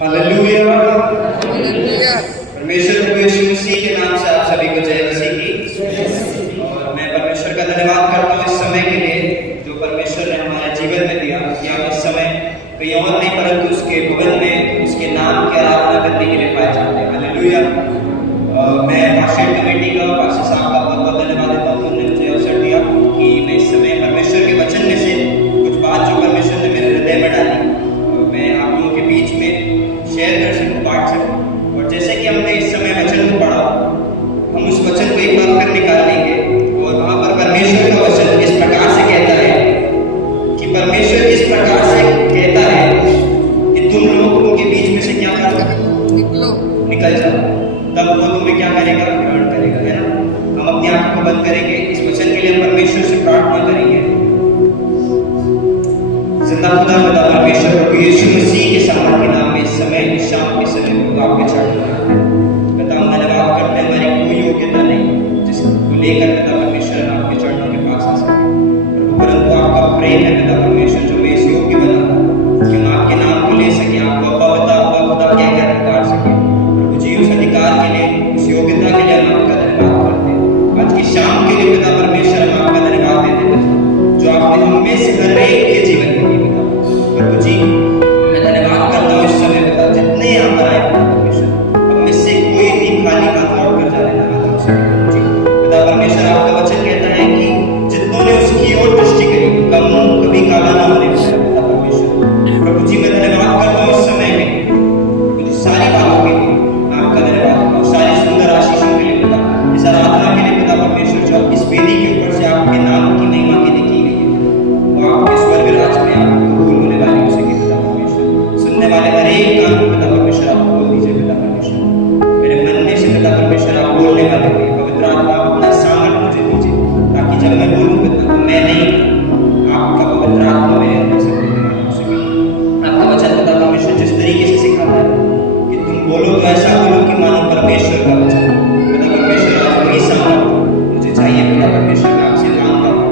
Hallelujah. परमेश्वर प्रभु यीशु मसीह के नाम से आप सभी को जय मसीह की। और मैं परमेश्वर का धन्यवाद करता हूँ इस समय के लिए जो परमेश्वर ने हमारे जीवन में दिया कि हम इस समय कहीं और नहीं परंतु उसके भवन में उसके नाम की आराधना करने के लिए पाए जाते हैं। हालेलुया। मैं पास्टर कमेटी का पास्टर साहब का बहुत बहुत धन्यवाद देता हूँ, उन्होंने मुझे अवसर दिया कि मैं इस समय परमेश्वर के वचन में से कुछ बात जो परमेश्वर ने मेरे हृदय में डाली मैं आप लोगों के बीच में शेयर कर सकूं, बांट सकूं। और जैसे कि हमने इस समय वचन को पढ़ा, हम उस वचन को एक बार फिर निकाल लेंगे और वहां पर परमेश्वर का वचन इस प्रकार से कहता है कि परमेश्वर इस प्रकार से कहता है कि तुम लोग उनके बीच में से क्या करो, निकल जाओ, तब वो तुम्हें क्या करेगा, ग्रहण करेगा, है ना। हम अपनी आंखों को बंद करेंगे, इस वचन के लिए हम परमेश्वर से प्रार्थना करेंगे। जिंदा खुदा पिता परमेश्वर प्रभु यीशु मसीह के सामर्थ्य के नाम में इस समय शाम के समय को आपके चरणों में आते हैं। पिता हम धन्यवाद करते हैं, हमारी कोई योग्यता नहीं जिसको लेकर पिता परमेश्वर आपके चरणों के पास आ सके प्रभु, परंतु आपका प्रेम है पिता परमेश्वर जो मैं इस योग्य बनाता कि हम आपके नाम को ले सके, आपको अब्बा पिता खुदा कहकर पुकार सके प्रभु जी। उस अधिकार के लिए, उस योग्यता के लिए हम आपका धन्यवाद करते हैं। आज की शाम के लिए पिता परमेश्वर हम आपका धन्यवाद देते हैं जो आपने हम में से हर एक के जीवन में प्रभु जी। मैं धन्यवाद करता हूँ इस समय पिता जितने यहाँ पर आए पिता परमेश्वर, हम में से कोई भी खाली हाथ लौट कर जाने ना हो सके प्रभु जी। पिता परमेश्वर आपका वचन कहता है कि जितनों ने उसकी ओर दृष्टि करी उनका मुंह कभी काला ना होने पाया पिता परमेश्वर। प्रभु जी मैं धन्यवाद करता हूँ इस समय में मुझे सारी बातों के लिए आपका धन्यवाद करता हूँ, सारी सुंदर आशीषों के लिए पिता, इस आराधना के लिए पिता परमेश्वर जो इस वेदी के ऊपर से आपके नाम की महिमा के लिए की गई है वो आपके स्वर्ग राज में आपको कबूल होने वाली हो सके पिता परमेश्वर। सुनने वाले हर एक काम को पिता परमेश्वर आप बोल दीजिए पिता परमेश्वर, मेरे मन में से पिता परमेश्वर आप बोलने वाले हुए पवित्र आत्मा अपना सामर्थ मुझे दीजिए ताकि जब मैं बोलूं पिता तो मैं नहीं आपका पवित्र आत्मा मेरे अंदर से बोलने वाला हो सके। आपका वचन पिता परमेश्वर जिस तरीके से सिखाता है कि तुम बोलो तो ऐसा बोलो कि मानो परमेश्वर का वचन पिता परमेश्वर आज वही सामर्थ मुझे चाहिए पिता परमेश्वर। मैं आपसे मांगता हूँ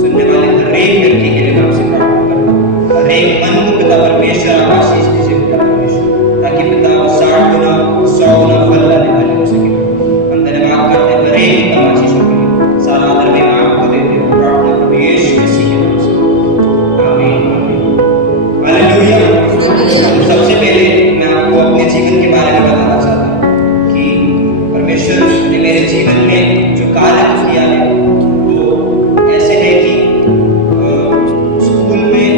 सुनने वाले हर एक व्यक्ति के लिए आपसे प्रार्थना करता हूँ, हर एक मन को पिता परमेश्वर आप आशीष दीजिए पिता परमेश्वर ताकि पिता 60 गुना 100 गुना फल लाने वाले हो सके। हम धन्यवाद करते हैं हर एक आशीषों के लिए, सारा आदर में आपको देते हैं प्रार्थना प्रभु यीशु मसीह के नाम से, आमीन आमीन हालेलुया। सबसे पहले मैं आपको अपने जीवन के बारे में बताना चाहता हूँ कि परमेश्वर ने मेरे जीवन में जो कार्य किया है वो ऐसे है कि स्कूल में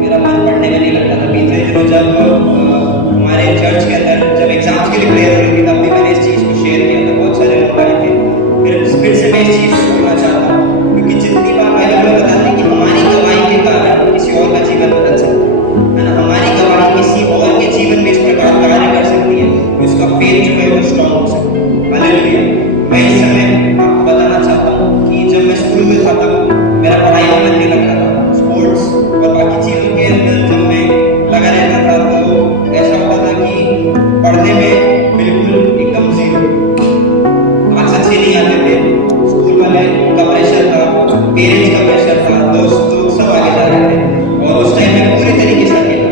मेरा मन पढ़ने में नहीं लगता था। बीते दिनों जब हमारे चर्च के अंदर जब एग्जाम्स के लिए प्रेयर हो रही थी तब भी मैंने इस चीज़ को शेयर किया था, बहुत सारे लोग आए थे। फिर से मैं इस चीज़ को बोलना चाहता हूँ क्योंकि जितनी बार पहले लोग बताते हैं कि हमारी गवाही के कारण किसी और का जीवन बदल सकता है ना, हमारी गवाही किसी और के जीवन में इस प्रकार कार्य कर सकती है तो इसका फेथ जो है वो स्ट्रॉन्ग हो सकता है। हालेलुया। मैं इस समय आपको बताना चाहता हूँ कि जब मैं स्कूल में था तब मेरा पढ़ाई में मन नहीं लगता था, स्पोर्ट्स और बाकी चीज़ों के अंदर जब मैं लगा रहता था तो ऐसा होता था कि पढ़ने में बिल्कुल एकदम जीरो, मार्क्स अच्छे नहीं आते थे। स्कूल वाले का प्रेशर था, पेरेंट्स का प्रेशर था, दोस्त लोग सब आगे जा रहे थे और उस टाइम में पूरी तरीके से अकेला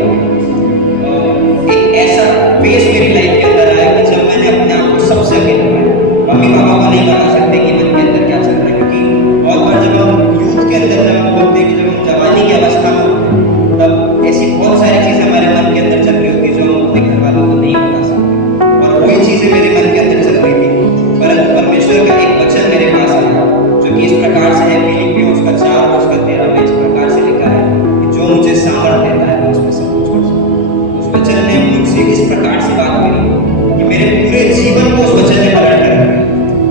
एक ऐसा फेस मेरी लाइफ के अंदर आया कि जब मैंने अपने आप को सबसे अकेला पाया। मम्मी पापा को नहीं बता सकते कि मन के अंदर क्या चल रहा है क्योंकि बहुत बार जब हम यूथ के अंदर जब हम बोलते हैं कि जब हम जवानी की अवस्था में होते हैं तब ऐसी बहुत सारी चीज़ें हमारे मन के अंदर चल रही होती है जो हम अपने घर वालों को नहीं बता सकते और वही चीज़ें मेरे मन के अंदर चल रही थी। परंतु परमेश्वर का एक वचन मेरे पास आया जो कि इस प्रकार से है, फिलिपियों उसका 4 और उसका 13 में इस प्रकार से लिखा है कि जो मुझे सामर्थ देता है मैं उसमें सब कुछ कर सकता हूँ। उस वचन ने मुझसे इस प्रकार से बात करी कि मेरे पूरे जीवन को उस वचन ने पलट कर रखा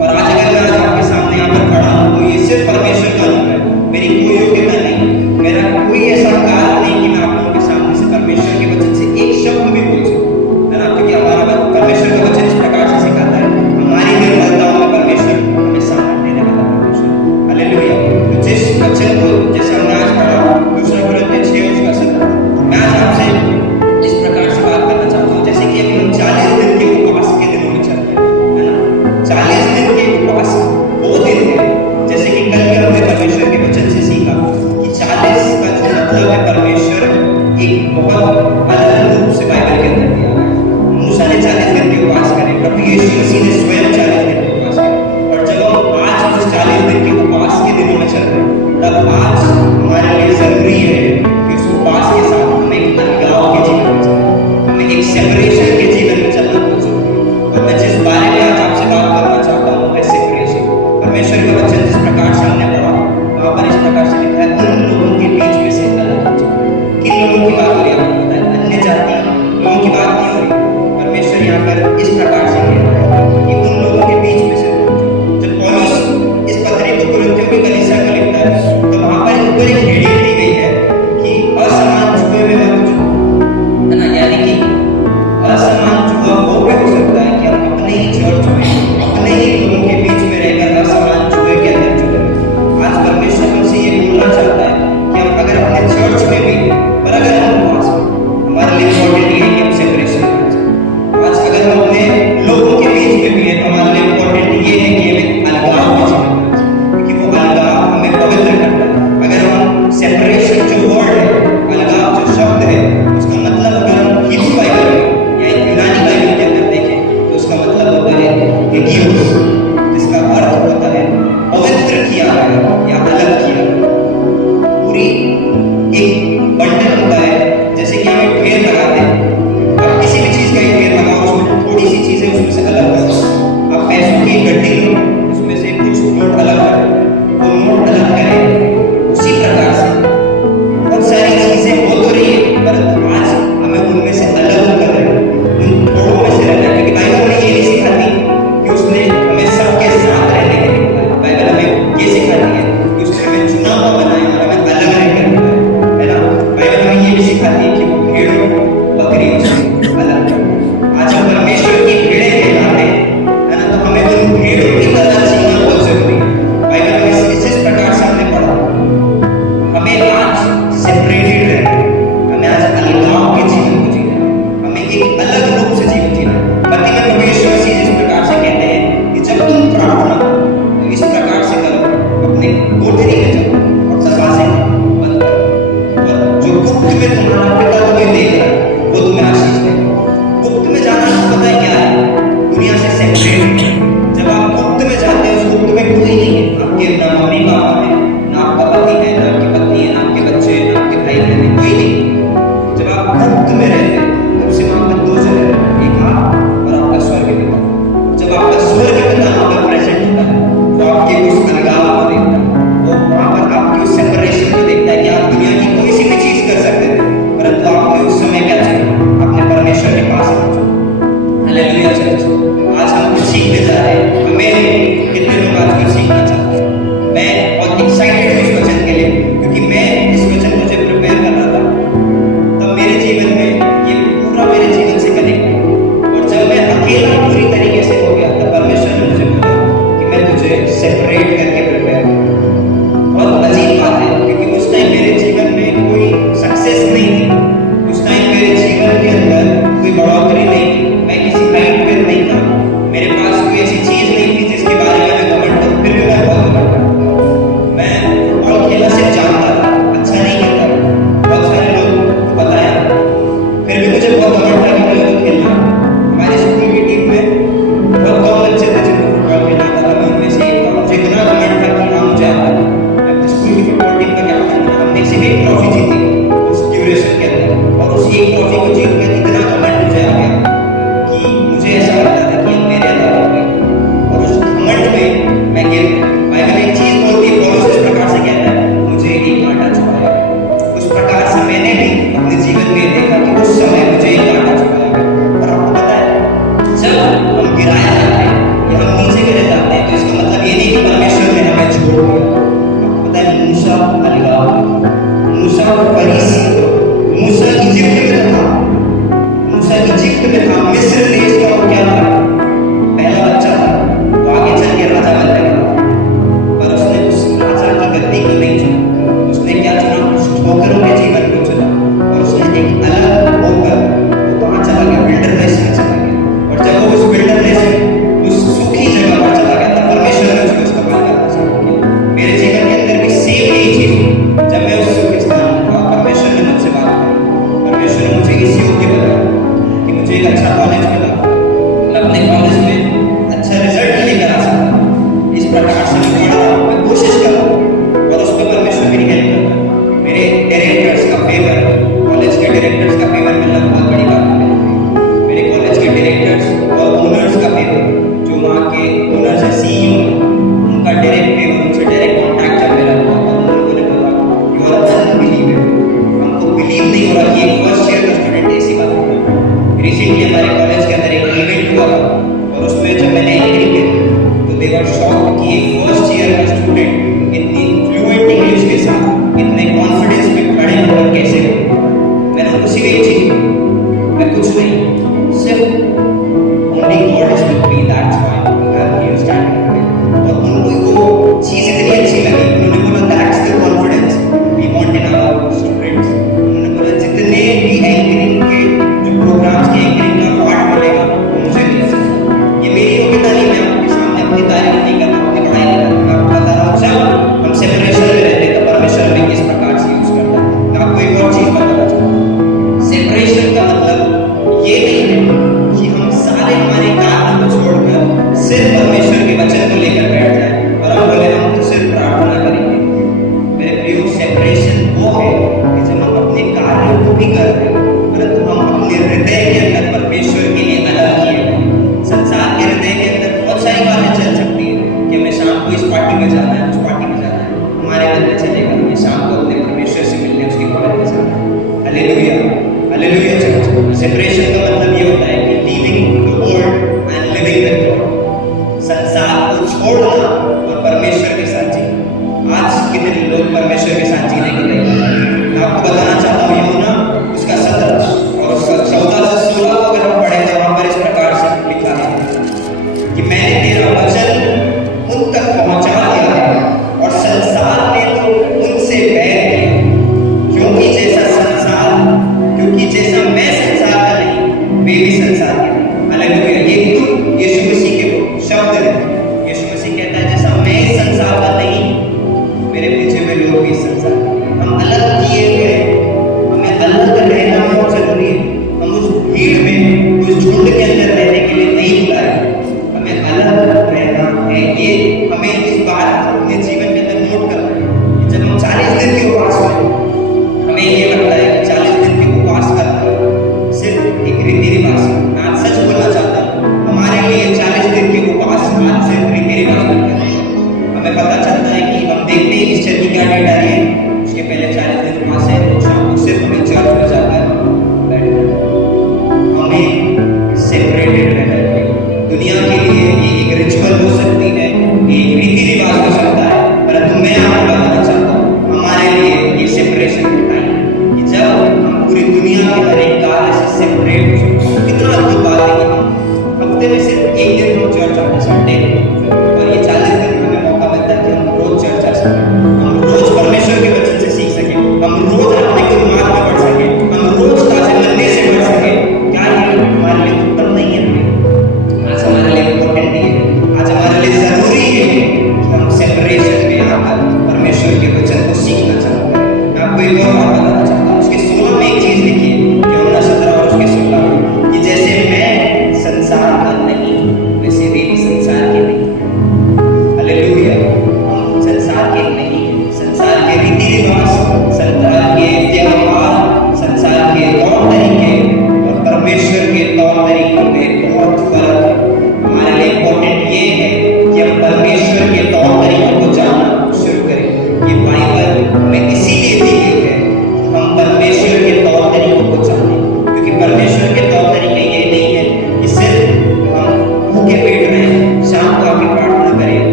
और आज अगर मैं आज आपके सामने यहाँ पर खड़ा हूँ तो ये सिर्फ परमेश्वर का अनुग्रह है, मेरी कोई योग्यता नहीं, मेरा कोई ऐसा कारण नहीं कि मैं आप लोगों के सामने से परमेश्वर के वचन से एक शब्द भी बोल सकूं, है ना। क्योंकि हमारा परमेश्वर का वचन इस प्रकार से सिखाता है हमारी निर्बलताओं में परमेश्वर हमें सामर्थ देने वाला परमेश्वर। हालेलुया। तो जिस वचन को जैसे हमने आज पढ़ा 2 कुरिन्थियों 6 उसका 17, मैं आज आपसे इस प्रकार से बात करना चाहता हूँ जैसे कि अभी हम 40 दिन के उपवास के दिनों में चल रहे हैं, है ना। सेपरेशन के जीवन में चलना बहुत जरूरी है। और मैं जिस बारे में आज आपसे बात करना चाहता हूँ है सेपरेशन। परमेश्वर का वचन जिस प्रकार से हमने पढ़ा वहाँ पर इस प्रकार से लिखा है, उन लोगों के बीच में से अलग हो जाओ। किन लोगों की बात हो रही है आपको पता है? अन्य जाति लोगों की बात नहीं हो रही। परमेश्वर यहाँ पर इस प्रकार से कह रहा है कि उन लोगों के बीच में से अलग हो जाओ। जब पौलुस इस पत्री को कुरिन्थियों की कलीसिया को लिखता है तो वहाँ पर ऊपर एक हेडिंग दी गई है कि असमान जुए में मत जाओ, है ना। यानी कि असमान जुआ वो भी हो सकता है कि हम अपने ही चर्च में अपने ही लोगों के बीच में रहकर असमान जुए के अंदर जुड़े। आज परमेश्वर हमसे ये बोलना चाहता है कि हम अगर अपने चर्च में भी पर अगर हम पास हमारे लिए इम्पोर्टेंट ये है कि हम सेपरेशन करें। आज अगर हम अपने लोगों के बीच में भी है तो हमारे लिए इम्पोर्टेंट ये है कि हमें अलगाव में जीवन क्योंकि वो अलगाव हमें पवित्र करता है। अगर हम सेपरेशन जो वर्ड है, अलगाव जो शब्द है, उसका मतलब अगर हम हिब्रू बाइबल में या यूनानी बाइबल के अंदर देखें तो उसका मतलब होता है हेगियोस, जिसका अर्थ होता है पवित्र किया गया या अलग किया गया। पूरी एक बंडल होता है, जैसे कि हम एक ढेर लगाते हैं। आप किसी भी चीज का एक ढेर लगाओ, उसमें थोड़ी सी चीजें उसमें से अलग कर दो। आप पैसों की गड्डी लो, उसमें से कुछ नोट अलग करें, वो नोट अलग करें। उसी प्रकार से बहुत सारी चीजें हो तो रही है, परंतु आज हमें उनमें से अलग कर रहे हैं, उन तोड़ों में से रहना है। क्योंकि बाइबल हमें ये नहीं सिखाती कि उसने हमें सबके साथ रहने के लिए बोला है। बाइबल हमें ये सिखाती है कि उसने हमें चुना हुआ बनाया और हमें अलग रहकर बोला है ना। बाइबल हमें ये भी सिखाती है कि वो भेड़ों बकरियों से अलग है। आज हम परमेश्वर की भेड़ें कहलाते हैं, है ना, तो हमें उन भेड़ों की तरह जीना बहुत जरूरी है। बाइबल में इस प्रकार से हमने पढ़ा, हमें आज सेपरेटेड रहना है, हमें आज अलगाव के जीवन को जीना है, हमें एक अलग रूप से जीवन जीना है। पति में प्रभु यीशु मसीह इस प्रकार से कहते हैं कि जब तुम प्रार्थना तो इस प्रकार से करो, अपने कोठरी में जाओ और दरवाजे बंद करो, और जो गुप्त में तुम्हारा पिता तुम्हें देख रहा है वो तुम्हें आशीष देगा। गुप्त में जाना आपको पता है क्या है? दुनिया से सेपरेट। जब आप गुप्त में जाते हैं, उस गुप्त में कोई नहीं है, आपके ना मम्मी पापा है, ना आपका पति है, ना आपकी पत्नी है, ना आपके बच्चे हैं, ना आपके भाई बहन है, कोई नहीं। जब आप गुप्त में रहते हैं तब सिर्फ वहाँ पर दो जगह हैं, एक आप और आपका स्वर्ग पिता। जब आपका स्वर्ग पिता वहाँ पर प्रेजेंट होता है तो आपके उस अलगाव को देखता है, वो वहाँ पर आपकी उस सेपरेशन को देखता है कि आप दुनिया की कोई सी भी चीज कर सकते थे, परंतु आपने उस समय क्या चाहिए? अपने परमेश्वर के पास पहुंचो। Hallelujah church. आज हम कुछ सीखने जा रहे हैं। हमें कितने लोग आज कुछ सीखना चाहते हैं? मैं बहुत एक्साइटेड हूँ इस वचन के लिए, क्योंकि मैं इस वचन को जब प्रिपेयर कर रहा था तब मेरे जीवन में ये पूरा मेरे जीवन से कनेक्ट है। और जब मैं अकेला पूरी तरीके से हो गया तब परमेश्वर ने मुझे बोला कि मैं तुझे सेपरेट करके प्रिपेयर करूँ। बहुत अजीब बात है, क्योंकि उस टाइम मेरे जीवन में कोई सक्सेस नहीं थी, उस टाइम मेरे जीवन के अंदर कोई बढ़ोतरी नहीं थी, मैं किसी हाइट पे नहीं था, मेरे पास कोई ऐसी चीज नहीं थी जिसके बारे में मैं घमंड करूं। फिर भी मैं बहुत घमंड करता था। मैं फुटबॉल खेलना सिर्फ जानता था, अच्छा नहीं खेलता था, बहुत सारे लोग को पता है, फिर भी मुझे बहुत घमंड था कि मुझे वो खेलना। हमारे स्कूल की टीम में बहुत कम बच्चे थे जिनको फुटबॉल खेलना आता था, मैं उनमें से एक था। मुझे इतना घमंड था कि हाँ मुझे आता है। मैं अपनी स्कूल की फुटबॉल टीम का कैप्टन था, हमने सिर्फ एक ट्रॉफी जीती उस ड्यूरेशन के अंदर, और उसी एक ट्रॉफी को जीत कर इतना घमंड मुझे आ गया कि मुझे ऐसा लगता था कि मेरे अंदर हो गई, और उस घमंड में मैं गिर गया। बाइबल एक चीज बोलती है, पौलुस इस प्रकार से कहता है, मुझे एक कांटा चुभाया। उस प्रकार से मैंने भी अपने जीवन में देखा कि उस समय मुझे एक कांटा चुभाया गया। और आपको पता है, जब हम गिराए जाते हैं या हम नीचे गिरे जाते हैं तो इसका मतलब ये नहीं कि परमेश्वर ने हमें छोड़ दिया। आपको पता है मूसा अलगाव, मूसा फरीसी, मूसा इजिप्ट में था, मूसा इजिप्ट में था, मिस्र देश का वो क्या था? पहला बच्चा था, वो आगे चल के राजा बन गया। पर उसने उस राजा की गद्दी को नहीं चुना, उसने क्या चुना? उस ठोकरों के जीवन को चुना, और उसने एक अलग होकर वो कहाँ चला गया? विल्डरनेस में चला गया। और जब वो उस विल्डरनेस में उस सूखी जगह पर चला गया तब परमेश्वर ने उसको उसका बल करना चालू किया। मेरे जीवन के अंदर भी सेम यही चीज, जब मैं उस सूखे स्थान में था, परमेश्वर ने मुझसे बात की। परमेश्वर ने मुझे इस योग्य बनाया कि मुझे एक अच्छा कॉलेज मिला, मैं अपने कॉलेज में अच्छा रिजल्ट लेकर आ सकता। इस प्रकार से मैं पढ़ रहा हूँ, मैं कोशिश कर रहा हूँ, और उस पर परमेश्वर मेरी हेल्प करता है। मेरे डायरेक्टर्स का फेवर, कॉलेज के डायरेक्टर्स का फेवर मिलना बहुत बड़ी बात है। रिसेंटली हमारे कॉलेज के अंदर एक इवेंट हुआ था और उसमें जब मैंने एंट्री की तो दे वर शॉक्ड कि एक फर्स्ट ईयर का स्टूडेंट इतनी फ्लुएंट इंग्लिश के साथ इतने कॉन्फिडेंस में खड़े होकर कैसे हो। मैंने उनको सीखी एक चीज, मैं कुछ नहीं, सिर्फ only God is with me, that's why I am here standing today. और उनको वो चीज इतनी अच्छी लगी, उन्होंने बोला that's the confidence we want in our students. उन्होंने बोला जितने भी एंकरिंग के जो प्रोग्राम्स के एंकरिंग का पार्ट बनेगा वो मुझे दे सकता। ये मेरी योग्यता नहीं, मैं आपके सामने अपनी तारीफ नहीं करता, अपनी बड़ाई नहीं करता, मैं आपको बता रहा हूँ जब हम सेपरेशन में रहते हैं तो परमेश्वर हमें किस प्रकार से यूज करता है। मैं आपको एक और चीज बताना चाहता हूँ, सेपरेशन का मतलब ये नहीं है कि हम सारे हमारे कार्य को छोड़कर सिर्फ परमेश्वर के वचन को लेकर बैठ जाए और हम बोले हम तो सिर्फ प्रार्थना करेंगे। मेरे प्रियो, सेपरेशन वो है कि जब हम अपने कार्यों को भी कर रहे हैं परंतु हम अपने हृदय के अंदर परमेश्वर के लिए अलग किए हैं। संसार के हृदय के अंदर बहुत सारी बातें चल सकती है कि हमें शाम को इस पार्टी में जाना है, उस पार्टी में जाना है, हमारे मन में चलेगा हमें शाम को अपने परमेश्वर से मिलने उसके कॉलेज में जाना है। Hallelujah, hallelujah church. सेपरेशन का मतलब ये होता है कि leaving the world and living with God, संसार को छोड़ना और परमेश्वर के साथ जीना। आज के दिन लोग परमेश्वर के साथ जीने के लिए मैं आपको बताना चाहता हूँ यूहन्ना उसका 17 और उसका 14 से 16 को अगर हम पढ़ें तो वहां पर इस प्रकार से लिखा है कि मैंने तेरा वचन उन तक पहुंचा दिया है और संसार ने तो उनसे बैर किया, क्योंकि जैसा मैं संसार का नहीं वे भी संसार के नहीं। हालेलुया, ये खुद यीशु मसीह के शब्द है। यीशु मसीह कहता है जैसा मैं इस संसार का नहीं, मेरे पीछे हुए लोग भी इस संसार के नहीं। हम अलग किए हुए हैं, हमें अलग रहना बहुत जरूरी है। हम उस भीड़ में उस झुंड के अंदर रहने के लिए नहीं बुलाए, हमें अलग रहना है। ये हमें इस बात अपने जीवन के अंदर नोट करना है कि जब हम 40 दिन के उपवास में हमें ये लगता है कि 40 दिन के उपवास करना सिर्फ एक रीति रिवाज है।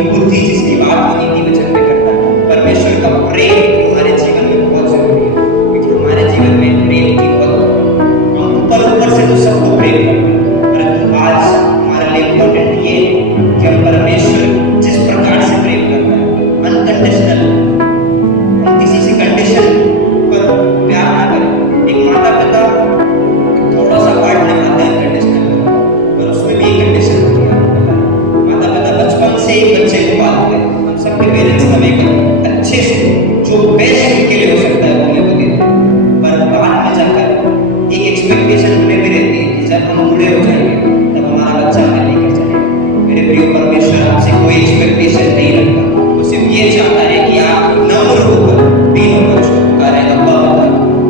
वो बुद्धि जिसकी बात वो नीति वचन में करता है। परमेश्वर का प्रेम हमारे जीवन में बहुत जरूरी है, क्योंकि हमारे जीवन में प्रेम की बहुत, हम ऊपर से तो सबको प्रेम करते हैं, परंतु आज हमारे लिए इम्पोर्टेंट ये कि हम परमेश्वर जिस प्रकार से प्रेम करता है, अनकंडीशनल, हम किसी से कंडीशन पर प्यार ना करें। एक माता पिता थोड़ा सा पार्टनर आते हैं कंडीशनल, पर उसमें भी एक कंडीशन होती है। माता पिता बचपन से ही बच्चे को पालते हैं, हम सबके पेरेंट्स हमें अच्छे से जो बेस्ट उनके लिए हो सकता है वो हमें देते हैं, पर बाद में जाकर एक एक्सपेक्टेशन हमें भी रहती है कि जब हम बूढ़े हो जाएंगे तब हमारा बच्चा हमें लेकर चलेगा। मेरे प्रिय परमेश्वर आपसे कोई एक्सपेक्टेशन नहीं रखता, वो सिर्फ ये चाहता है कि आप नम्र होकर तीनों को उसको पुकारें, अब्बा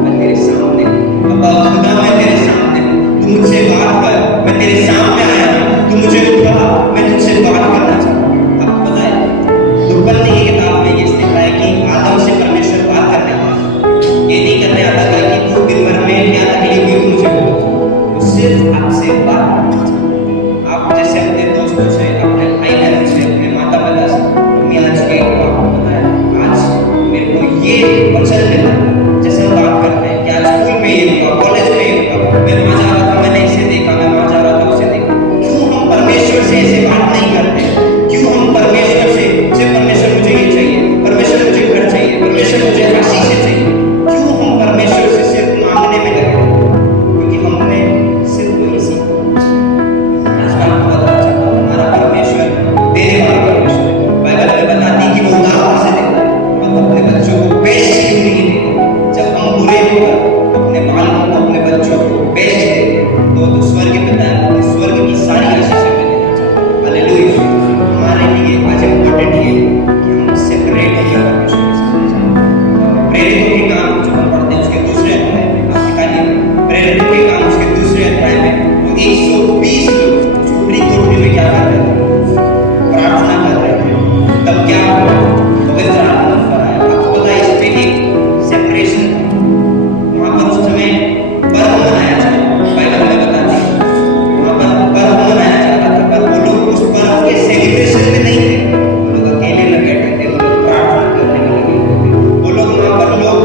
मैं तेरे सामने, अब्बा खुदा मैं तेरे सामने, तू मुझसे बात कर, मैं तेरे सामने आया हूँ, तू मुझे उठा, मैं तुझसे बात करना चाहता हूँ। आपको पता है दुर्बल की किताब में ये लिखा है कि आदम से परमेश्वर बात करने आया, ये नहीं करने आता था कि तू दिन भर में क्या तकलीफ हुई तू मुझे बोलो, वो सिर्फ आपसे बात करना चाहता है। आप जैसे अपने दोस्तों से, अपने भाई बहन से, अपने माता पिता से, तुम आज के आपको पता है आज मेरे को ये वचन मिला, जैसे हम बात करते हैं कि आज स्कूल में ये हुआ, कॉलेज में ये हुआ, मैं वहाँ जा रहा था मैंने इसे देखा, मैं वहाँ जा रहा था उसे देखा। क्यों हम परमेश्वर से ऐसे बात नहीं करते? क्यों हम परमेश्वर से सिर्फ परमेश्वर मुझे ये चाहिए, परमेश्वर मुझे घर चाहिए, परमेश्वर मुझे हंसी से चाहिए, क्यों हम परमेश्वर से सिर्फ मांगने में लगे? क्योंकि हमने सिर्फ वही सीखा। आज मैं आपको बताना चाहता हूँ हमारा परमेश्वर देने वाला परमेश्वर है। बाइबल में बताती है कि वो उदाहरण से देता है, हम अपने बच्चों को बेस्ट चीज नहीं देते। जब हम बुरे होकर अपने बालकों को, अपने बच्चों को बेस्ट देते तो स्वर्ग पिता है अपने स्वर्ग की सारी आशीषें हमें देना चाहता है। हालेलुया। हमारे लिए आज इम्पोर्टेंट ये है कि हम सेपरेट होकर परमेश्वर के सामने जाएं। प्रेरितों के काम जो हम पढ़ते हैं उसके दूसरे अध्याय में, आप निकालिए प्रेरितों के काम उसके दूसरे अध्याय में, वो 120 लोग झोपड़ी कोठरी में क्या कर रहे थे? प्रार्थना कर रहे थे। तब क्या हुआ? पवित्र आत्मा पर आया। आपको पता है इसमें एक सेपरेशन था, वहाँ पर उस समय पर्व मनाया जाता था। बाइबल में बताती है वहाँ पर पर्व मनाया जाता था, पर वो लोग उस पर्व के सेलिब्रेशन में नहीं थे, वो लोग अकेले लगे थे, वो लोग प्रार्थना करने में लगे हुए थे। वो लोग वहाँ पर लोग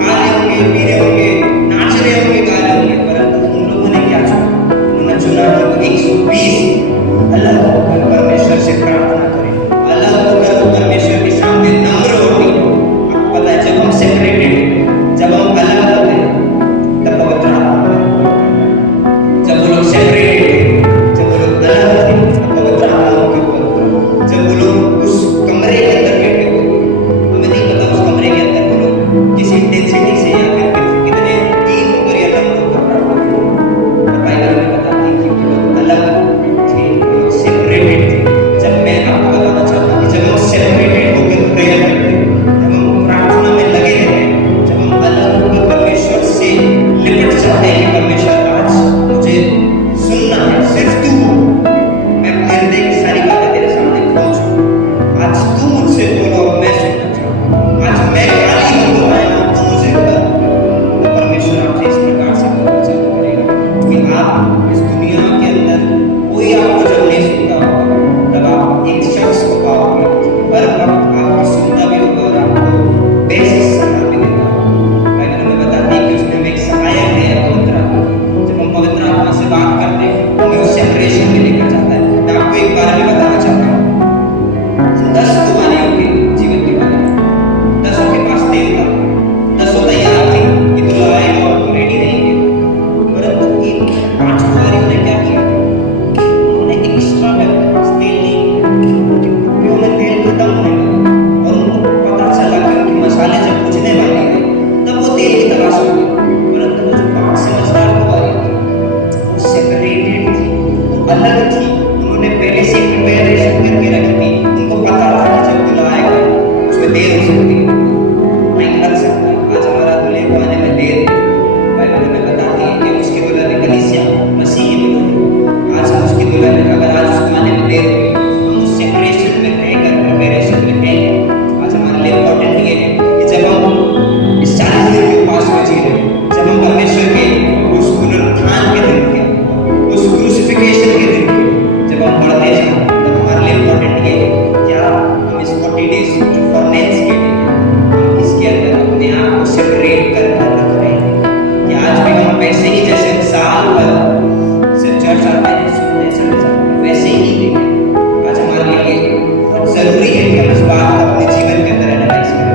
खा रहे होंगे, पी रहे होंगे, नाच रहे होंगे, गा रहे होंगे, परंतु उन लोगों ने क्या चुना? उन्होंने चुना कि वो 120 अलग होकर परमेश्वर से प्रार्थना करें, अलग होकर परमेश्वर के सामने नम्र होती है। आपको पता है जब हम सेपरेटेड होते, जब हम अलग होते तब पवित्र आत्मा, जब वो लोग सेपरेटेड थे, जब वो लोग अलग थे तब पवित्र आत्मा के ऊपर, जब वो लोग उस कमरे के अंदर बैठे हुए, हमें नहीं पता उस कमरे के अंदर वो लोग किस इंटेंसिटी से या फिर कितने डीप होकर या लंबे होकर प्रार्थना करते, पर बाइबल में बताती है कि वो लोग अलग थे, वो लोग सेपरेटेड थे। जब मैं आपको बताना चाहता हूँ कि जब हम सेपरेटेड होकर प्रेयर करते हैं, जब हम प्रार्थना में लगे रहते हैं, जब हम अलग होकर परमेश्वर से लिपट जाते हैं कि परमेश्वर आज मुझे सुनना है, सिर्फ तू हो, मैं अपने हृदय की सारी बातें तेरे सामने खोल चुका, आज तू मुझसे बोलो और मैं सुनना चाहता हूँ, आज मैं खाली होकर आया हूँ, तू मुझे बता। तो परमेश्वर आपसे इस प्रकार से बोलना चालू करेगा कि आप इस दुनिया के अंदर कोई आपको जब नहीं सुनता होगा तब आप एक शख्स को पाओगे, हर वक्त आपको सुनता भी होगा और आपको बेस्ट सलाह भी देता होगा। बाइबल में बताती है कि उसने हमें एक सहायक दिया, पवित्र आत्मा। जब हम पवित्र आत्मा से बात करते हैं हमें उस सेपरेशन में लेकर जाता है। मैं आपको एक बारे में बताना चाहता हूँ, 10 कुमारियों के जीवन के बारे में। 10 के पास तेल था, 10 तैयार थे कि तुम आएगा और तुम रेडी रहेंगे, परंतु इन 5 कुमारियों ने क्या किया? उन्होंने एक्स्ट्रा तेल नहीं, उन्होंने तेल खत्म होने लगा और उनको पता चला कि उनके मसाले जब बुझने वाले थे तब वो तेल की तलाश हो गई, परंतु वो जो 5 समझदार कुमारी थी वो सेपरेटेड थी, वो अलग थी, उन्होंने पहले से प्रिपरेशन करके रखी थी। उनको पता था जरूरी है कि हम इस बात को अपने जीवन के अंदर एनालाइज करें।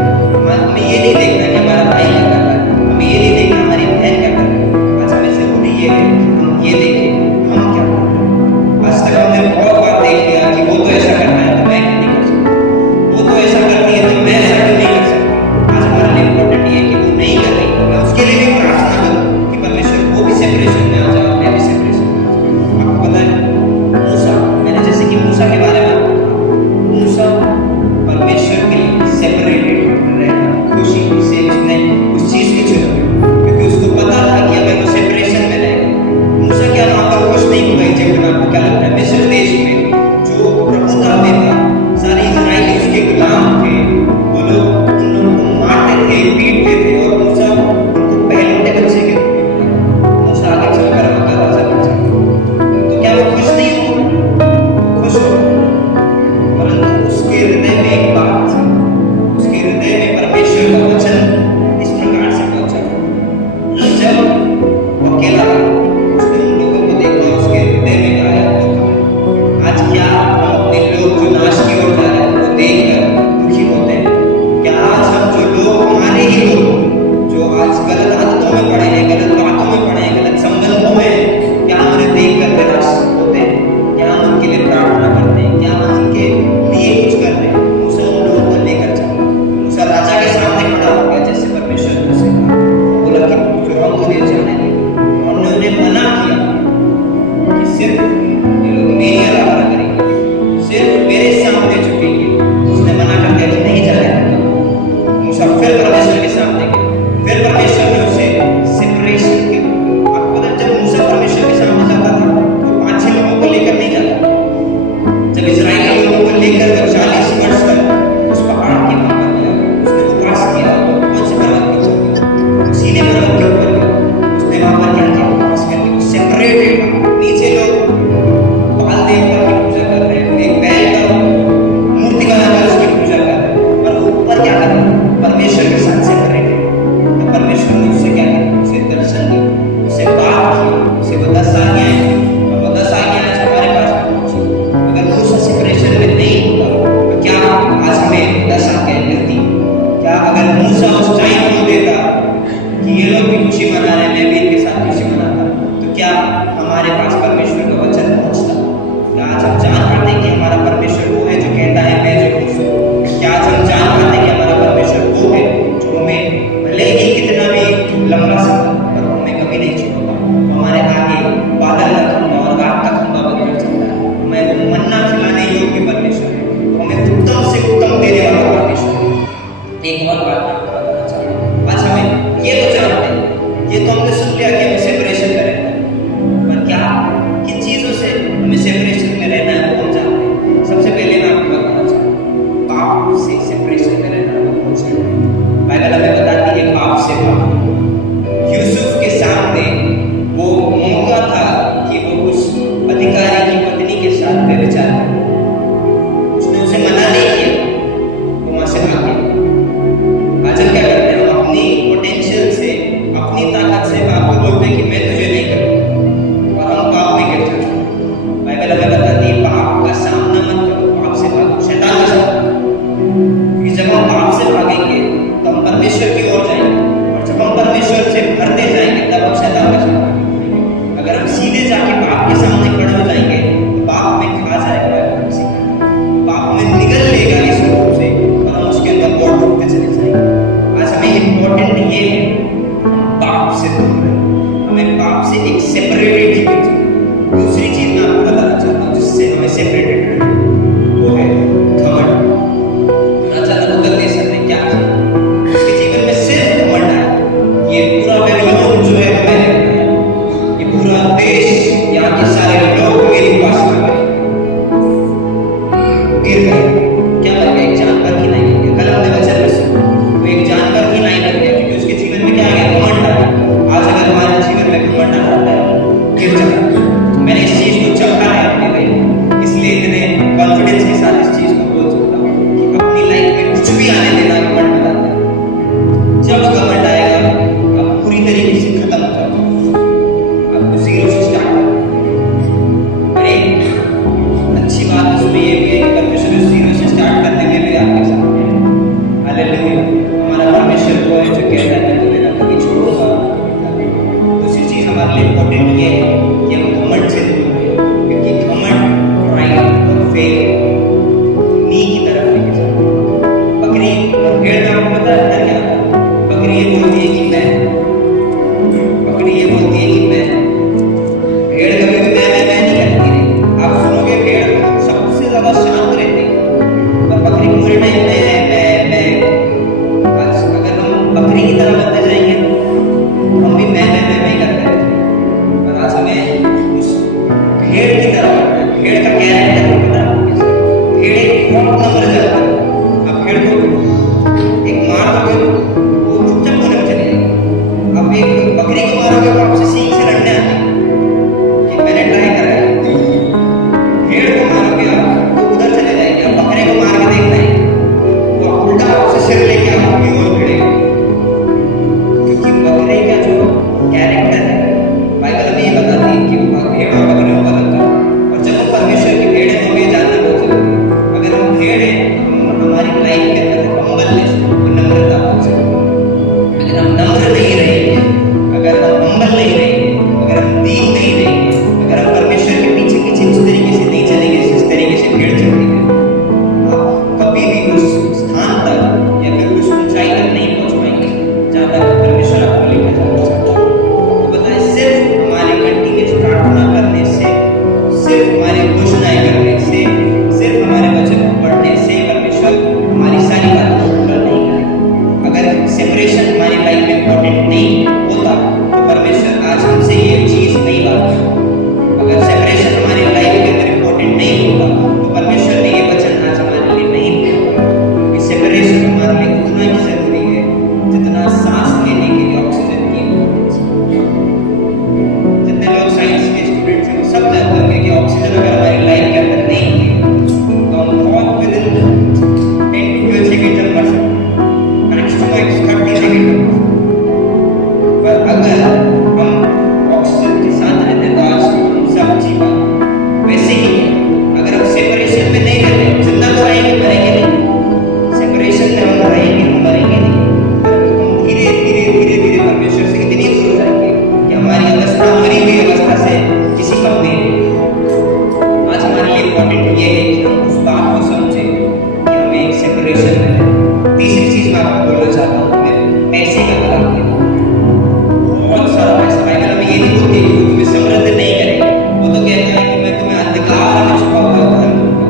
हमें ये नहीं देखना कि हमारा भाई क्या कर रहा है, हमें ये नहीं देखना हमारी बहन क्या कर रही है, बस हमें जरूरी ये है हम ये देखें हम क्या कर रहे हैं। आज तक हमने बहुत बार देख लिया कि वो तो ऐसा करता है तो मैं क्यों नहीं कर सकता, वो तो ऐसा करती है तो मैं ऐसा क्यों नहीं कर सकता। आज हमारे लिए इम्पोर्टेंट ये है कि वो नहीं कर रही, मैं उसके लिए भी प्रार्थना करूँ कि परमेश्वर वो भी सेपरेशन में आ जाए, मैं भी सेपरेशन में आ जाऊँ। आपको पता है मूसा, मैंने जैसे कि मूसा के बारे में, मूसा परमेश्वर लाइफ के अंदर हम्बलनेस, नम्रता हो सकती है। अगर हम नम्र नहीं रहेंगे, अगर हम हम्बल नहीं रहेंगे, अगर हम दीन नहीं रहेंगे, अगर हम परमेश्वर के पीछे पीछे उस तरीके से नहीं चलेंगे जिस तरीके से भीड़ चलती है, आप कभी भी उस स्थान तक या फिर उस ऊंचाई तक नहीं पहुंच पाएंगे जहां तक परमेश्वर आपको लेकर जाना चाहता है। तो बताएं, सिर्फ हमारे कंटिन्यूस प्रार्थना करने से, सिर्फ हमारी घोषणाएं करने से, सिर्फ हमारे वचन पढ़ने से परमेश्वर हमारी सारी बातों को पूरा नहीं करेगा। अगर सेपरेशन हमारी लाइफ में इंपॉर्टेंट नहीं होता तो परमेश्वर आज हमसे ये चीज नहीं मांगता। अगर सेपरेशन हमारी लाइफ के अंदर इंपॉर्टेंट नहीं होता तो परमेश्वर ने ये वचन आज हमारे लिए नहीं दिया। क्योंकि सेपरेशन हमारे लिए उतना ही जरूरी है जितना सांस लेने के लिए ऑक्सीजन की इम्पोर्टेंस। जितने लोग साइंस के स्टूडेंट्स हैं वो सब जानते होंगे कि ऑक्सीजन अगर हमारी लाइफ के अंदर नहीं है तो हम बहुत विद इन 10 to 12 सेकंड तक मर सकते हैं, मैक्स टू मैक्स 30 सेकंड तक। पर अगर हम ऑक्सीजन के साथ रहते तो आज हम सब जी पाते। वैसे ही है, अगर हम सेपरेशन में नहीं रहते, जिंदा तो रहेंगे, मरेंगे नहीं। सेपरेशन में हम रहेंगे, हम मरेंगे नहीं। पर हम धीरे धीरे धीरे धीरे परमेश्वर से इतनी दूर हो जाएंगे कि हमारी अवस्था मरी हुई अवस्था से किसी कम नहीं रहेगी। आज हमारे लिए इम्पोर्टेंट ये है कि हम उस बात को समझें कि हमें एक सेपरेशन में है। तीसरी चीज मैं आपको बोलना चाहता हूँ, मैं पैसे का गलत है। बहुत सारा पैसा, बाइबल हमें ये नहीं बोलती कि वो तुम्हें समृद्ध नहीं करेगा, वो तो कहता है कि मैं तुम्हें अंधकार में छुपा हुआ धन दूंगा।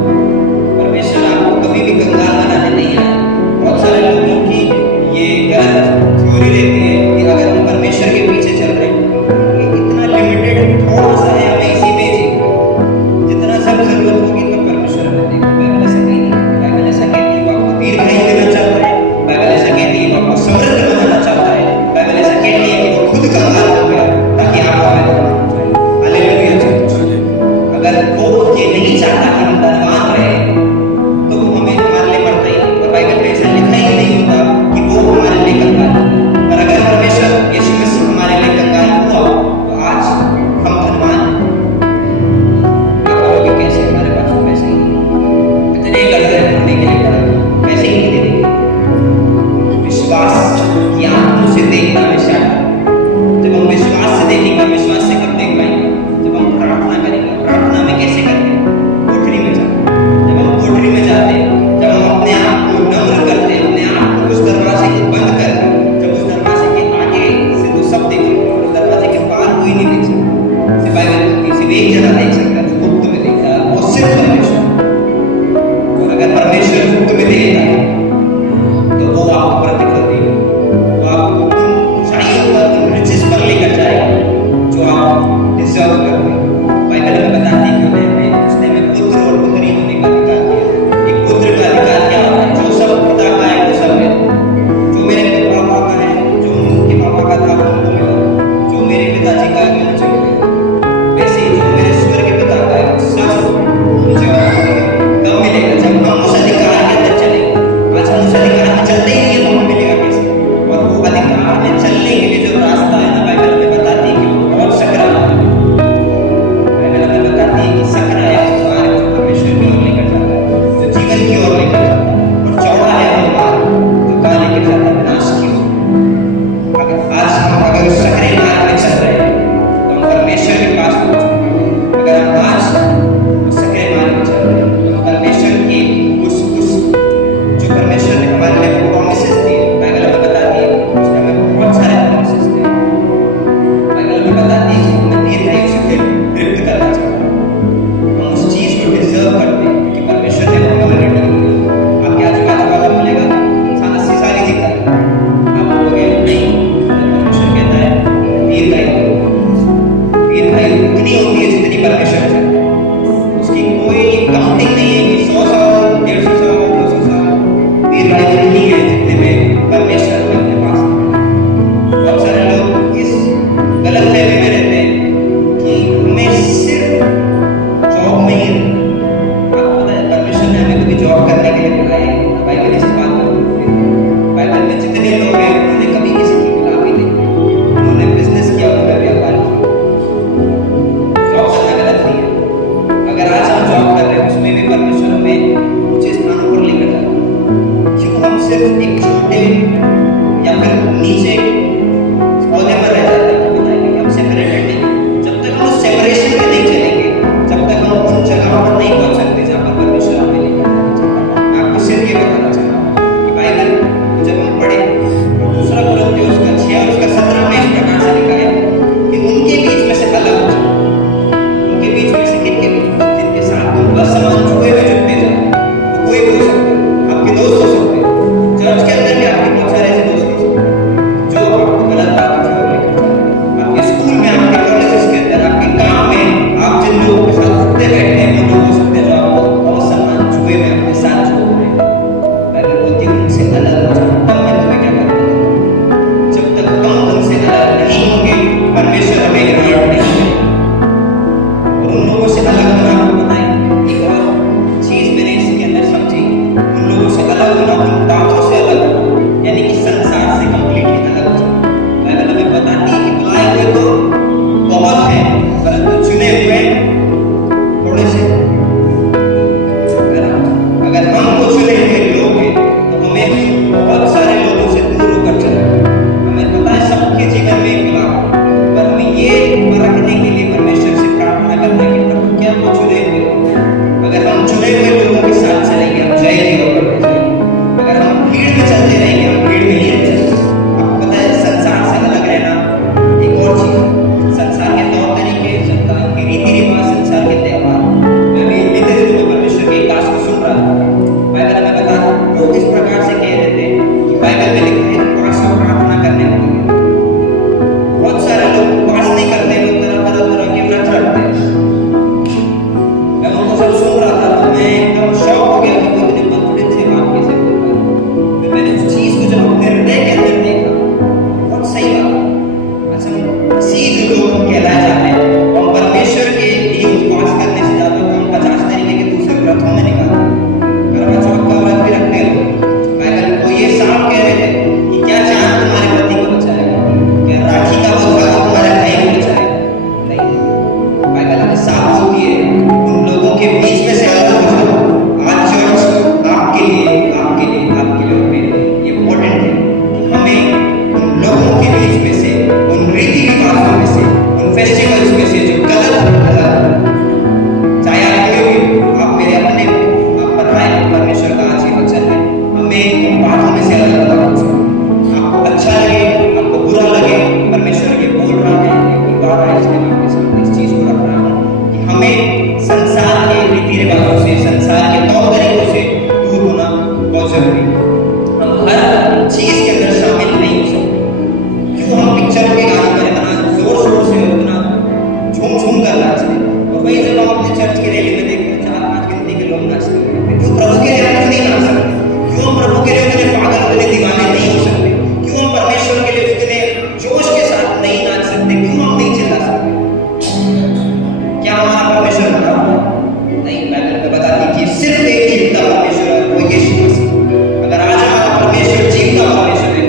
परमेश्वर आपको कभी भी कंगाल बनाने नहीं आया। बहुत सारे लोगों की ये गलत थ्योरी रहती है कि अगर हम परमेश्वर के पीछे चल रहे हैं, ये इतना लिमिटेड थोड़ा सा है, हमें इसी में जी जितना सब जरूरत होगी तो परमेश्वर हमें देगा। बाइबल ऐसा नहीं है। बाइबल ऐसा कहती है वो आपको दीर्घायु सिर्फ एक छोटे या फिर नीचे पौधे पर रह जाते हैं, बताएंगे हम सेपरेटेड नहीं। जब तक हम सेपरेशन में नहीं चलेंगे, जब तक हम उन जगहों पर नहीं पहुंच सकते जहाँ पर परमेश्वर हमें लेकर जाना चाहता है। मैं आपको सिर्फ ये बताना चाहता हूँ कि बाइबल को जब हम पढ़े तो दूसरा कुरिन्थियों उसका 6 और उसका 17 में इस प्रकार से लिखा है कि उनके बीच में से अलग हो जाओ। उनके बीच में से किनके बीच में? जिनके साथ तुम असमान छुए हुए जुटते जाओ। वो कोई भी हो सकता है, आपके दोस्त हो सकते हैं, चर्च के अंदर भी आपके बहुत सारे ऐसे दोस्त हो सकते हैं जो आपको गलत बात की ओर लेकर जाए। आपके स्कूल में, आपके कॉलेजेस के अंदर, आपके काम में आप जिन लोगों के साथ उठते बैठते हैं वो लोग हो सकते हैं जो आपको असमान छुए में अपने साथ जोड़ रहे हैं। बाइबल बोलती है उनसे अलग हो जाओ। तब मैं तुम्हें क्या करूँगा? जब तक हम उनसे अलग नहीं होंगे परमेश्वर हमें रिवॉर्ड नहीं देगा। और उन लोगों से अलग होना, आपको बताएं एक और चीज मैंने इसके अंदर समझी। उन लोगों से अलग होना, उन बातों से अलग होना, यानी कि संसार से कंप्लीटली अलग हो जाना। बाइबल हमें बताती है कि बुलाए हुए तो बहुत हैं परंतु चुने हुए थोड़े से। अगर हम वो चुने हुए लोग हैं तो हमें बहुत सारे लोगों से दूर होकर चलना है। हमें पता है सबके जीवन में एक बुलावा है, पर हमें ये परखने के लिए परमेश्वर से प्रार्थना करना है कि प्रभु क्या वो चुने हुए लोग हैं? अगर हम चुने हुए लोगों के साथ चलेंगे हम जय जीवन करते जाएंगे। अगर हम भीड़ में चलते रहेंगे हम भीड़ में ही रह जाएंगे। आपको पता है संसार से अलग रहना एक और चीज है। संसार के तौर तरीके, संसार के रीति रिवाज, संसार के त्योहार। मैं भी बीते दिनों में परमेश्वर के दास को सुन रहा था। बाइबल हमें बता लोग इस प्रकार से कह रहे थे कि बाइबल में लिखा है उपवास और प्रार्थना करने लगे। बहुत सारे लोग उपवास नहीं करते, वो तरह के व्रत रखते हैं। मैं उनको सब सुन रहा था तो मैं एकदम शॉक हो गया कि वो इतने कॉन्फिडेंस से बात कैसे बोल पा रहे। फिर मैंने उस चीज को जब अपने हृदय के अंदर देखा, बहुत सही बात है। अच्छा मसीह जो लोग कहलाए जाते हैं, हम परमेश्वर के लिए उपवास करने से ज्यादा तो हम 50 तरीके के दूसरे व्रतों में निकालते हैं। करवा चौथ का व्रत भी रखते हैं लोग। बाइबल को ये साफ कह रहे थे कि क्या चांद तुम्हारे पति को बचाएगा, क्या राखी का वो धागा तुम्हारे भाई को बचाएगा? नहीं। बाइबल हमें साफ बोलती है उन लोगों के बीच में से अलग हो जाओ। आज चर्च आपके लिए और मेरे लिए ये इम्पोर्टेंट है कि हमें उन लोगों के बीच में से, उन रीति रिवाजों में से, उन फेस्टिवल्स में से जो गलत चाहे आप कोई भी, आप मेरे अपने आप पर आए परमेश्वर का आज ये वचन है, हमें उन बातों में से अलग होना चाहिए। आपको अच्छा लगे, आपको बुरा लगे, परमेश्वर ये बोल रहा है, ये बुलवा रहा है, इसलिए मैं आपके सामने इस चीज को रख रहा हूँ कि हमें संसार के रीति रिवाजों से, संसार के तौर तरीकों से दूर होना बहुत जरूरी है। हम हर चीज के अंदर शामिल नहीं हो सकते। क्यों हम पिक्चरों के गानों पर इतना जोर शोर से, इतना झूम झूम कर नाचते हैं, और वही जब हम अपने चर्च की रैली में देखते हैं 4-5 गिनती के लोग नाचते हैं। क्यों प्रभु के लिए हम क्यों नहीं नाच सकते? क्यों हम प्रभु के लिए उतने पागल, उतने दीवाने नहीं हो सकते? क्यों हम परमेश्वर के लिए उतने जोश के साथ नहीं नाच सकते? क्यों हम नहीं चिल्ला सकते? क्या हमारा परमेश्वर बना हुआ नहीं? बाइबल में बताती है कि सिर्फ एक जीविता परमेश्वर है, वो यीशु मसीह। अगर आज हमारा परमेश्वर जीविता परमेश्वर है,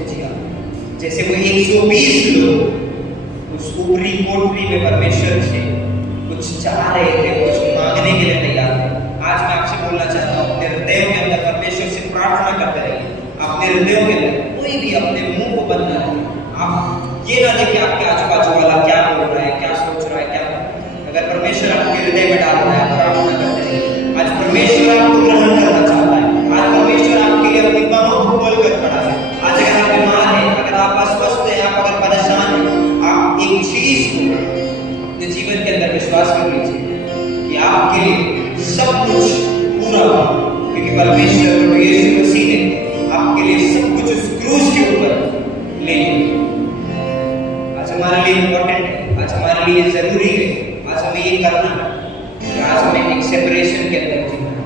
से जिया। जैसे वो 120 लोग उस ऊपरी कोठरी में परमेश्वर से कुछ चाह रहे थे, कुछ मांगने के लिए तैयार थे। आज मैं आपसे बोलना चाहता हूँ, अपने हृदयों के अंदर परमेश्वर से प्रार्थना करते रहिए। अपने हृदयों के अंदर कोई भी अपने मुंह को बंद न रखें। आप ये ना देखें आपके आजू बाजू वाला क्या बोल रहा है, क्या सोच रहा है, क्या। अगर परमेश्वर आपके हृदय में डाल रहा है, प्रार्थना करते रहिए। आज परमेश्वर आपको ग्रहण करना चाहता है। आज परमेश्वर आपके लिए अपनी बाहों को खोल कर खड़ा है। आज अगर आप बीमार हैं, अगर आप अस्वस्थ हैं, आप अगर परेशान हैं, आप एक चीज को अपने जीवन के अंदर विश्वास कर लीजिए कि आपके लिए सब कुछ पूरा हुआ, क्योंकि परमेश्वर प्रभु यीशु मसीह ने आपके लिए सब कुछ उस क्रूस के ऊपर ले लिया। आज हमारे लिए इम्पोर्टेंट है, आज हमारे लिए जरूरी है, आज हमें ये करना है कि आज हमें एक सेपरेशन के अंदर जीना है।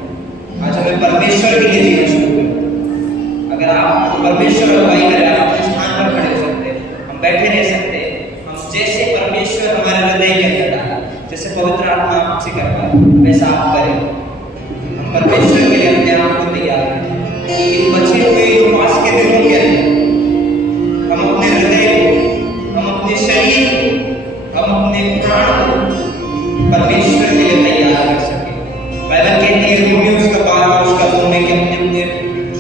आज हमें परमेश्वर के लिए जीना शुरू करना। अगर आप परमेश्वर अगुवाई करें, आप अपने स्थान पर खड़े हो सकते हैं, हम बैठे रह सकते हैं। हम जैसे परमेश्वर हमारे हृदय के अंदर डाला, जैसे पवित्र आत्मा आपसे करवा वैसा आप करें। हम परमेश्वर के लिए अपने आप को तैयार करें कि इन बचे हुए जो पास के दिनों के अंदर हम अपने हृदय को, हम अपने शरीर को, हम अपने प्राण को परमेश्वर के लिए तैयार कर सके। बाइबल कहती है रोमियो उसका 12 उसका 2 में कि अपने अपने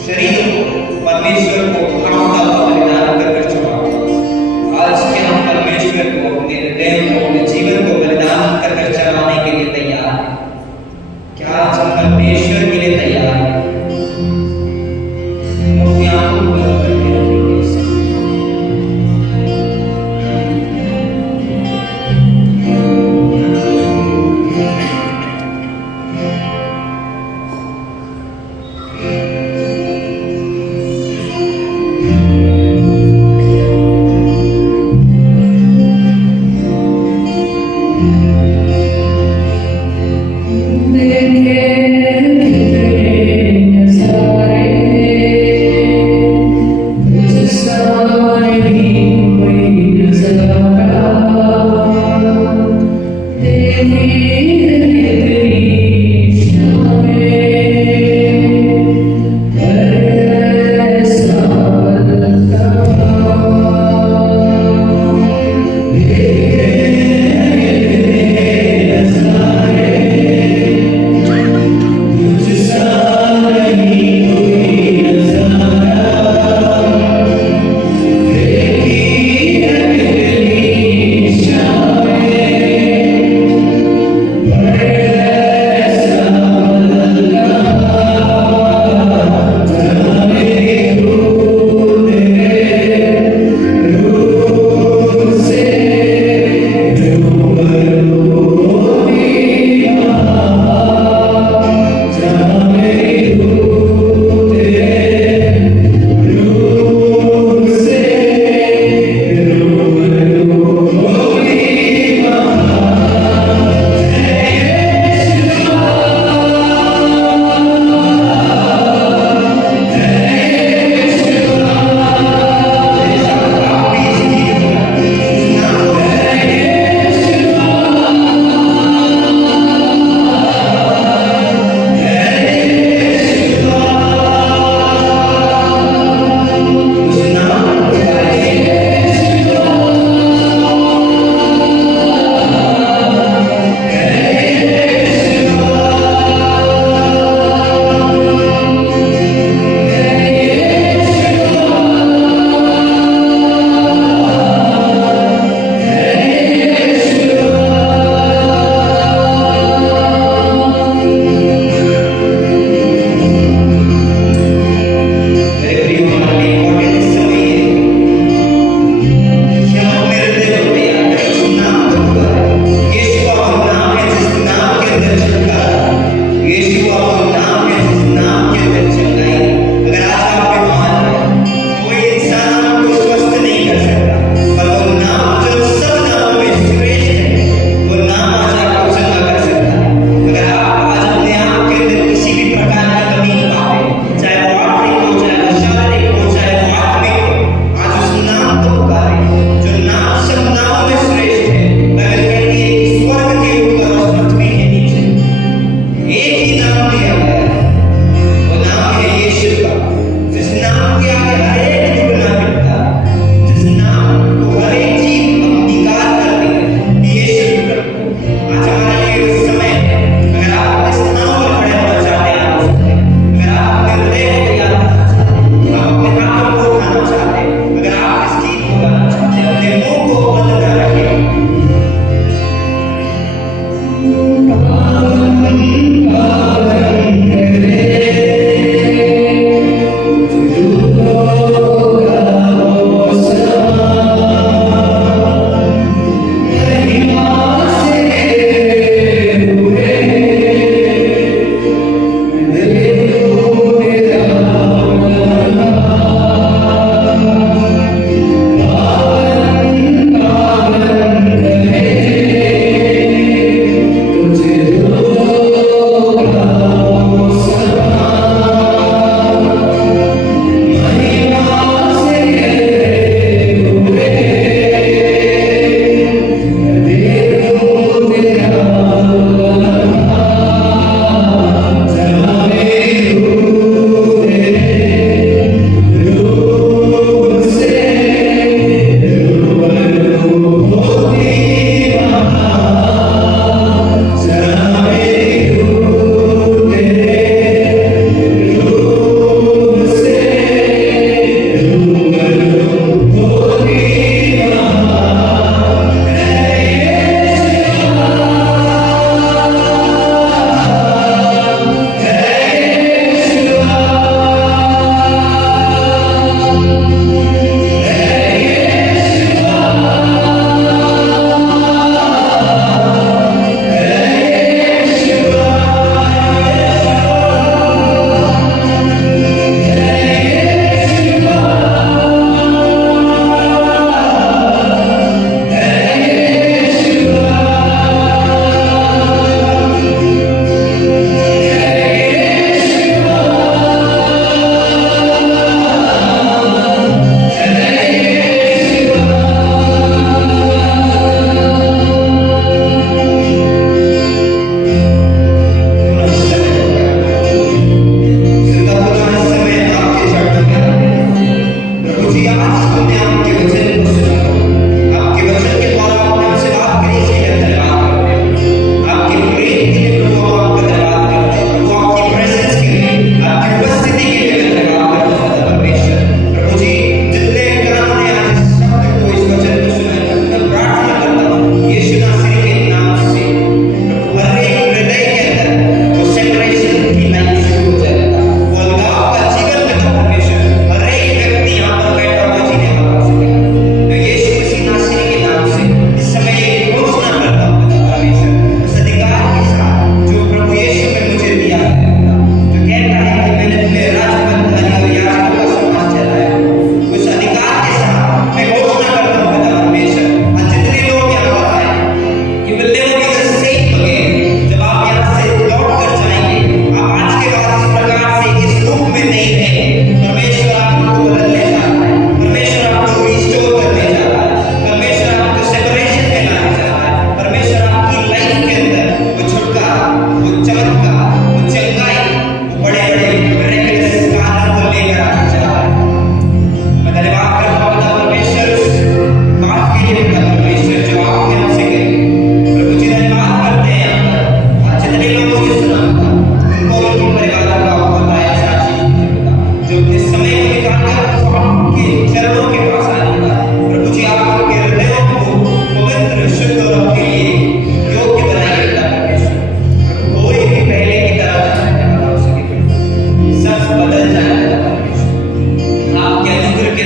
शरीर को परमेश्वर को कांपता हुआ बलिदान कर चढ़ाओ। आज के हम परमेश्वर को, अपने हृदय को, अपने जीवन को बलिदान कर चढ़ाने के लिए तैयार हैं। क्या आज हम परमेश्वर के लिए तैयार हैं? हम अपनी आंखों को बंद करके रखेंगे। Saare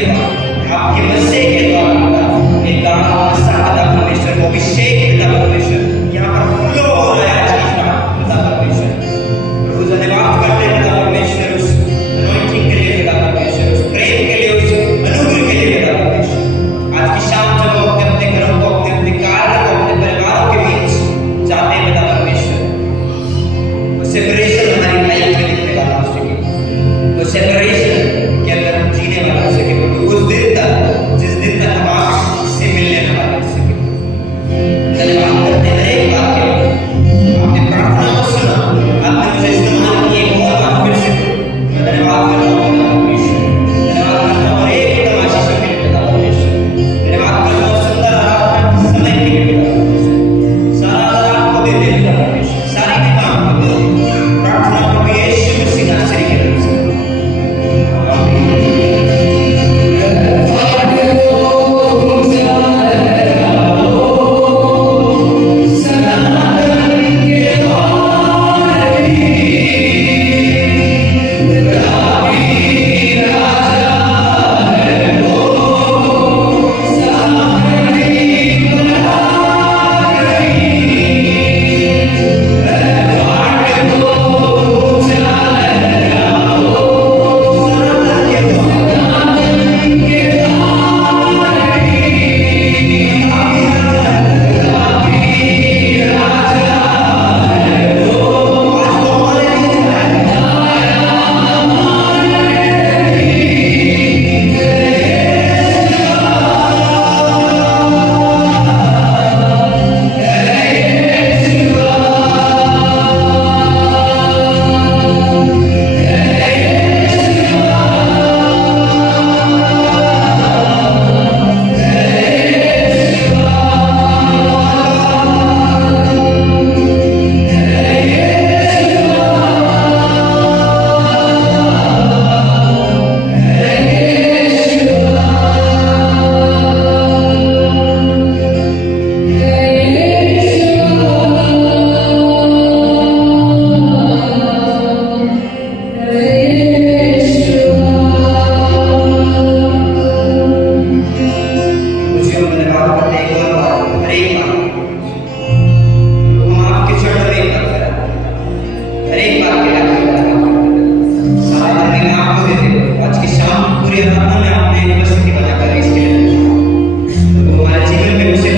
धन्यवाद आपके मसीह के द्वारा पिता एक गाढ़ा आस्था पिता परमेश्वर को अभिषेक पिता परमेश्वर यहाँ पर फ्लो हो रहा है आज की रात पिता परमेश्वर प्रभु धन्यवाद करते हैं पिता परमेश्वर उस अनॉइंटिंग के लिए पिता परमेश्वर उस प्रेम के लिए उस अनुग्रह के लिए पिता परमेश्वर आज की शाम जब हम अपने अपने घरों को अपने अपने कार्य को अपने परिवारों के बीच जाते हैं पिता परमेश्वर वो सेपरेशन हमारी लाइफ में दिखने वाला हो सके वो सेपरेशन के अंदर हम जीने वाला हो सके प्रभु उस दिन तक जिस दिन तक हम आपसे मिलने वाले हो सके धन्यवाद करते हैं हर एक बात के लिए आपने प्रार्थना को सुना आपने मुझे इस्तेमाल किए एक और बार फिर से मैं धन्यवाद करता हूँ पिता परमेश्वर धन्यवाद करता हूँ हर एक एकदम आशीषों के लिए पिता परमेश्वर धन्यवाद करता हूँ सुंदर आराधना के समय के लिए पिता परमेश्वर सारा रात को दे दे पिता परमेश्वर सारी के काम को दे दे प्रार्थना प्रभु यीशु मसीह नासरी के नाम से पूरी आराधना में आपने उपस्थिति बना कर इसके लिए तो हमारे जीवन में उसे